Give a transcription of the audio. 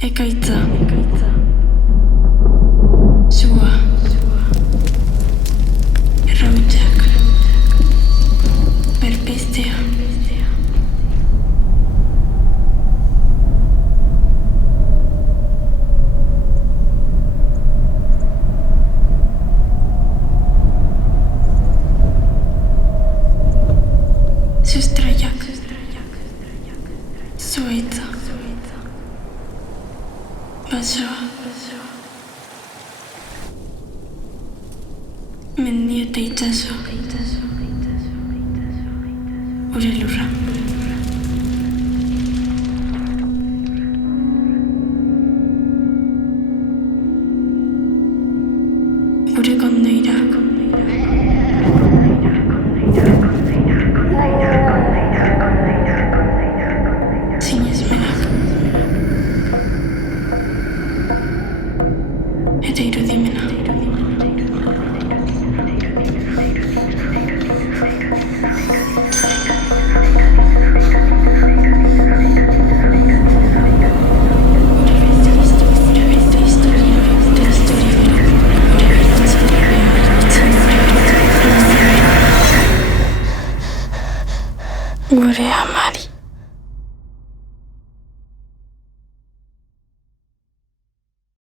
ekaitza, sua, errautsak, berpiztea, sustraiak, zuhaitza, basoa, mendi eta itsaso, gure lurra. Gure kondeira, sinesmenak eta irudimena. Gure amari.